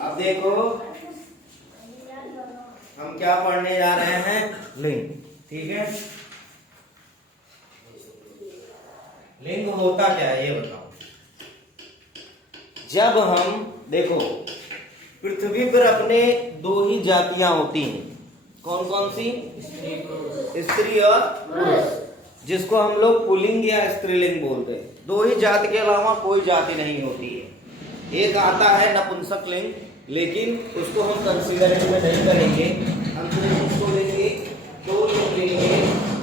अब देखो हम क्या पढ़ने जा रहे हैं, लिंग। ठीक है, लिंग होता क्या है ये बताओ। जब हम देखो पृथ्वी पर अपने दो ही जातियां होती हैं, कौन कौन सी? स्त्री और पुरुष, जिसको हम लोग पुल्लिंग या स्त्रीलिंग बोलते हैं। दो ही जाति के अलावा कोई जाति नहीं होती है। एक आता है नपुंसक लिंग, लेकिन उसको हम कंसीडरेशन में नहीं करेंगे। हम सिर्फ उसको लेंगे, दो लिंग लेंगे,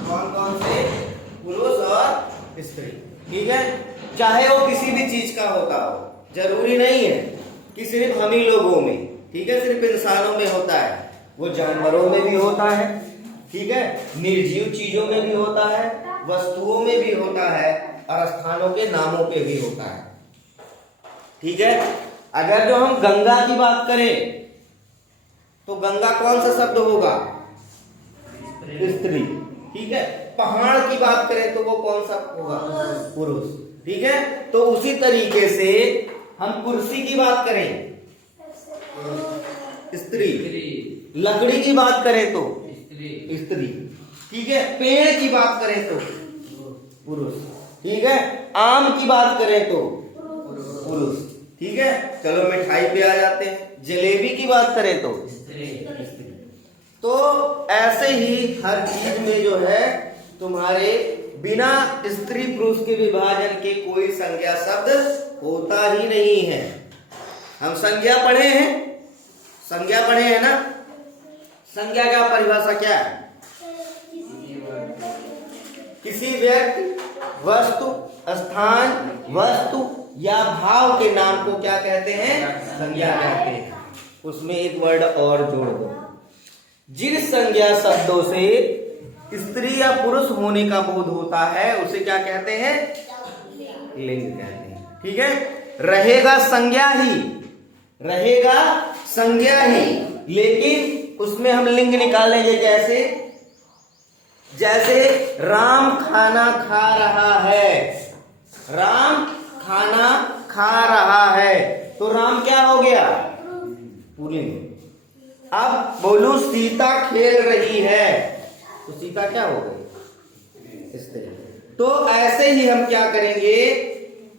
कौन कौन से? पुरुष और स्त्री। ठीक है, चाहे वो किसी भी चीज का होता हो, जरूरी नहीं है कि सिर्फ हम ही लोगों में, ठीक है, सिर्फ इंसानों में होता है, वो जानवरों में भी होता है, ठीक है, निर्जीव चीजों में भी होता है, वस्तुओं में भी होता है, और स्थानों के नामों पे भी होता है। ठीक है, अगर जो हम गंगा की बात करें तो गंगा कौन सा शब्द होगा? स्त्री। ठीक है, पहाड़ की बात करें तो वो कौन सा होगा? पुरुष। ठीक है, तो उसी तरीके से हम कुर्सी की बात करें, स्त्री। लकड़ी की बात करें तो स्त्री। ठीक है, पेड़ की बात करें तो पुरुष। ठीक है, आम की बात करें तो पुरुष। ठीक है, चलो मिठाई पे आ जाते हैं। जलेबी की बात करें तो तो ऐसे ही हर चीज में जो है तुम्हारे बिना स्त्री पुरुष के विभाजन के कोई संज्ञा शब्द होता ही नहीं है। हम संज्ञा पढ़े हैं, संज्ञा पढ़े हैं ना। संज्ञा का परिभाषा क्या है? किसी व्यक्ति, वस्तु, स्थान, वस्तु या भाव के नाम को क्या कहते हैं? संज्ञा कहते हैं। उसमें एक वर्ड और जोड़ दो। जिन संज्ञा शब्दों से स्त्री या पुरुष होने का बोध होता है उसे क्या कहते हैं? लिंग कहते हैं। ठीक है, रहेगा संज्ञा ही, रहेगा संज्ञा ही, लेकिन उसमें हम लिंग निकालेंगे कैसे? जैसे राम खाना खा रहा है, राम खाना खा रहा है, तो राम क्या हो गया? पुल्लिंग। अब बोलू सीता खेल रही है, तो सीता क्या हो गई? स्त्री। तो ऐसे ही हम क्या करेंगे,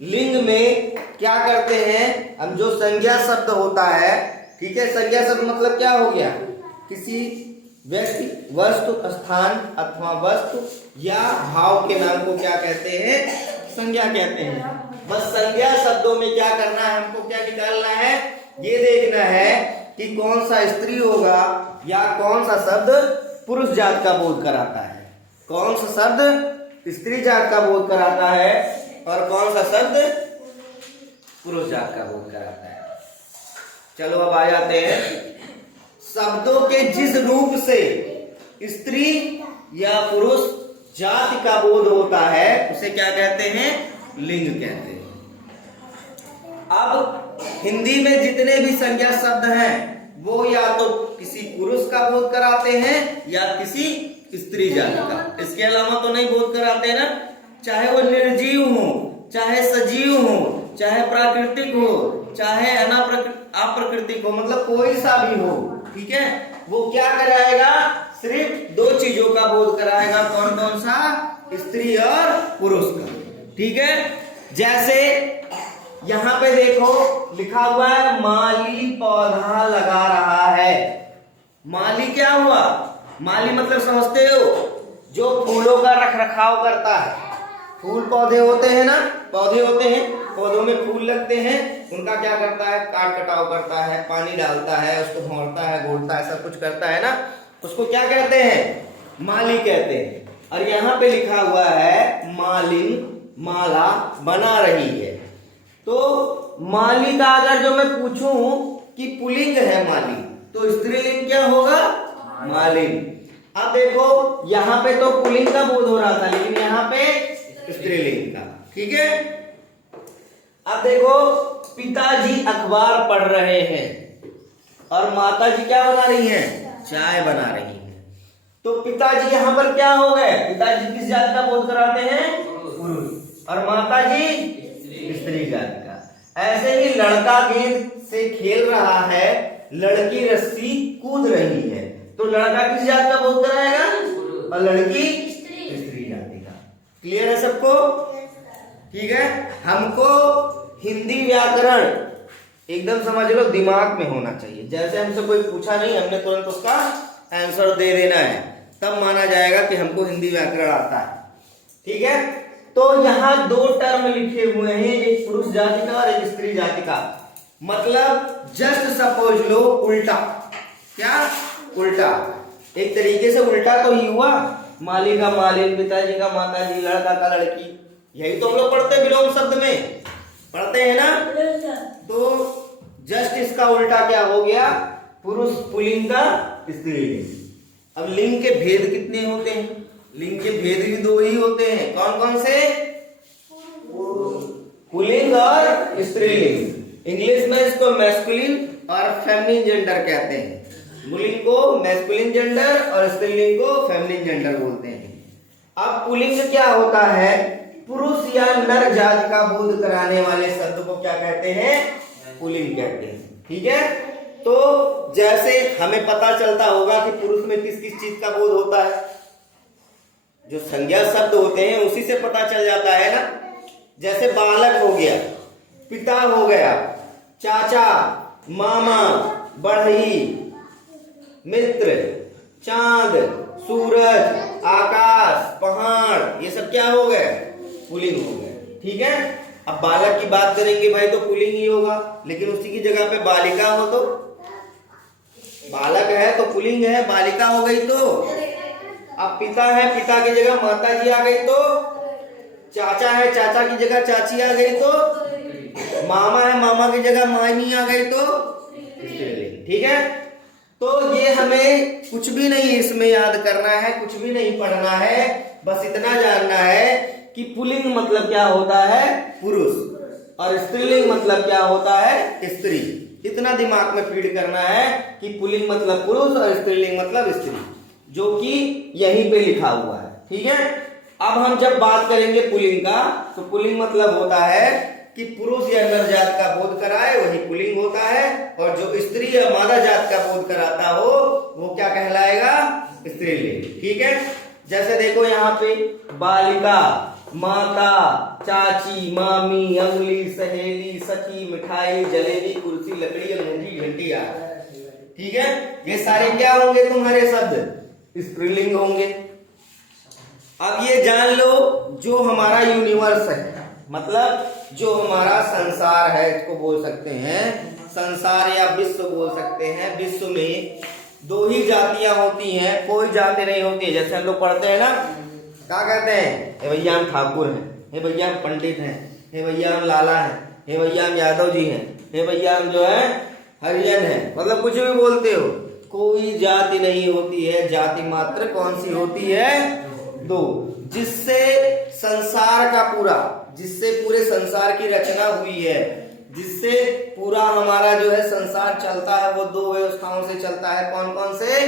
लिंग में क्या करते हैं हम, जो संज्ञा शब्द होता है, ठीक है, संज्ञा शब्द मतलब क्या हो गया? किसी व्यक्ति, वस्तु, स्थान अथवा वस्तु या भाव के नाम को क्या कहते हैं? संज्ञा कहते हैं। बस संज्ञा शब्दों में क्या करना है हमको, क्या निकालना है? ये देखना है कि कौन सा स्त्री होगा या कौन सा शब्द पुरुष जात का बोध कराता है, कौन सा शब्द स्त्री जात का बोध कराता है और कौन सा शब्द पुरुष जात का बोध कराता है। चलो अब आ जाते हैं, शब्दों के जिस रूप से स्त्री या पुरुष जाति का बोध होता है उसे क्या कहते हैं? लिंग कहते हैं। अब हिंदी में जितने भी संज्ञा शब्द हैं वो या तो किसी पुरुष का बोध कराते हैं या किसी स्त्री जाति का, इसके अलावा तो नहीं बोध कराते ना। चाहे वो निर्जीव हो, चाहे सजीव हो, चाहे प्राकृतिक हो, चाहे अप्राकृतिक हो, मतलब कोई सा भी हो, ठीक है, वो क्या कराएगा? सिर्फ दो चीजों का बोध कराएगा। कौन कौन सा? स्त्री और पुरुष का। ठीक है, जैसे यहां पे देखो लिखा हुआ है माली पौधा लगा रहा है। माली क्या हुआ? माली मतलब समझते हो, जो फूलों का रख रखाव करता है। फूल पौधे होते हैं ना, पौधे होते हैं, पौधों में फूल लगते हैं, उनका क्या करता है? काट कटाव करता है, पानी डालता है, उसको भौंकता है, गोड़ता है, सब कुछ करता है ना, उसको क्या कहते हैं? माली कहते हैं। और यहाँ पे लिखा हुआ है मालिन माला बना रही है। तो माली का अगर जो मैं पूछूं कि पुल्लिंग है माली, तो स्त्रीलिंग क्या होगा? मालिन। अब देखो यहाँ पे तो पुल्लिंग का बोध हो रहा था, लेकिन यहाँ पे स्त्रीलिंग का। ठीक है, अब देखो पिताजी अखबार पढ़ रहे हैं और माताजी क्या बना रही हैं? चाय बना रही हैं। तो पिताजी यहाँ पर क्या हो गए? पिताजी किस जात का बोध कराते हैं? पुरुष। और माताजी स्त्री जात का। ऐसे ही लड़का गेंद से खेल रहा है, लड़की रस्सी कूद रही है, तो लड़का किस जात का बोध कराएगा और लड़की स्त्री जाति का। क्लियर है सबको? ठीक है। हमको हिंदी व्याकरण एकदम समझ लो दिमाग में होना चाहिए। जैसे हमसे कोई पूछा नहीं, हमने तुरंत उसका आंसर दे देना है, तब माना जाएगा कि हमको हिंदी व्याकरण आता है। ठीक है। तो यहाँ दो टर्म लिखे हुए हैं, एक पुरुष जाति का और एक स्त्री जाति का। मतलब जस्ट सपोज लो उल्टा, क्या उल्टा, एक तरीके से उल्टा तो ही हुआ, माली का मालिन, पिताजी का माताजी, लड़का का लड़की, यही तो हम लोग पढ़ते हैं विलोम शब्द में, पढ़ते हैं ना। तो जस्ट इसका उल्टा क्या हो गया, पुरुष पुल्लिंग का स्त्रीलिंग। अब लिंग के भेद कितने होते हैं? लिंग के भेद भी दो ही होते हैं। कौन कौन से? पुल्लिंग और स्त्रीलिंग। इंग्लिश में इसको मैस्कुलिन और फेमिनिन जेंडर कहते हैं। पुल्लिंग को मैस्कुलिन जेंडर और स्त्रीलिंग को फेमिनिन जेंडर बोलते हैं। अब पुल्लिंग क्या होता है? पुरुष या नर जाति का बोध कराने वाले शब्द को क्या कहते हैं? पुल्लिंग कहते हैं। ठीक है। तो जैसे हमें पता चलता होगा कि पुरुष में किस किस चीज का बोध होता है, जो संज्ञा शब्द होते हैं उसी से पता चल जाता है ना। जैसे बालक हो गया, पिता हो गया, चाचा, मामा, बढ़ई, मित्र, चांद, सूरज, आकाश, पहाड़, ये सब क्या हो गए? पुल्लिंग हो गए। ठीक है। अब बालक की बात करेंगे भाई तो पुल्लिंग ही होगा, लेकिन उसी की जगह पे बालिका हो तो, बालक है तो पुल्लिंग है, बालिका हो गई तो। अब पिता है, पिता की जगह माता जी आ गई तो, चाचा है, चाचा की जगह चाची आ गई तो, मामा है, मामा की जगह मामी आ गई तो स्त्रीलिंग। ठीक है। तो ये हमें कुछ भी नहीं इसमें याद करना है, कुछ भी नहीं पढ़ना है, बस इतना जानना है कि पुल्लिंग मतलब क्या होता है? पुरुष, और स्त्रीलिंग मतलब क्या होता है? स्त्री। इतना दिमाग में फीड करना है कि पुल्लिंग मतलब पुरुष और स्त्रीलिंग मतलब स्त्री, जो कि यहीं पे लिखा हुआ है। ठीक है। अब हम जब बात करेंगे पुल्लिंग का, तो पुल्लिंग मतलब होता है कि पुरुष या नर जात का बोध कराए, वही पुल्लिंग होता है, और जो स्त्री या मादा जात का बोध कराता हो वो क्या कहलाएगा? स्त्रीलिंग। ठीक है। जैसे देखो यहाँ पे बालिका, माता, चाची, मामी, अंगुली, सहेली, सखी, मिठाई, जलेबी, कुर्सी, लकड़ी, अंगूठी, घंटी आदि। ठीक है। ये सारे क्या होंगे तुम्हारे शब्द? स्त्रीलिंग होंगे। अब ये जान लो, जो हमारा यूनिवर्स है, मतलब जो हमारा संसार है, इसको बोल सकते हैं संसार या विश्व बोल सकते हैं। विश्व में दो ही जातियां होती हैं, कोई जाति नहीं होती है। जैसे हम लोग पढ़ते हैं ना, क्या कहते हैं? हे भैया हम ठाकुर हैं, हे भैया हम पंडित हैं, हे भैया हम लाला हैं, हे भैया हम यादव जी हैं, हे भैया हम जो है हरिजन हैं, मतलब कुछ भी बोलते हो। कोई जाति नहीं होती है, जाति मात्र कौन सी होती है? दो। जिससे संसार का पूरा, जिससे पूरे संसार की रचना हुई है, जिससे पूरा हमारा जो है संसार चलता है, वो दो व्यवस्थाओं से चलता है। कौन कौन से?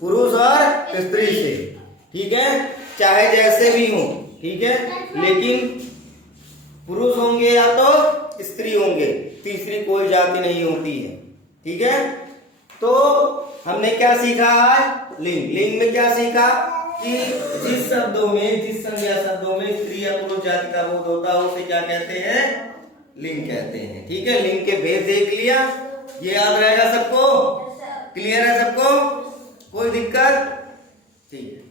पुरुष और स्त्री से। ठीक है। चाहे जैसे भी हो, ठीक है, लेकिन पुरुष होंगे या तो स्त्री होंगे, तीसरी कोई जाति नहीं होती है। ठीक है। तो हमने क्या सीखा आज? लिंग। लिंग में क्या सीखा कि जिस शब्दों में, जिस संज्ञा शब्दों में स्त्री या पुरुष जाति का बोध होता है उसे क्या कहते हैं? लिंग कहते हैं। ठीक है। लिंग के भेद देख लिया, ये याद रहेगा सबको? क्लियर है सबको? कोई दिक्कत? ठीक है।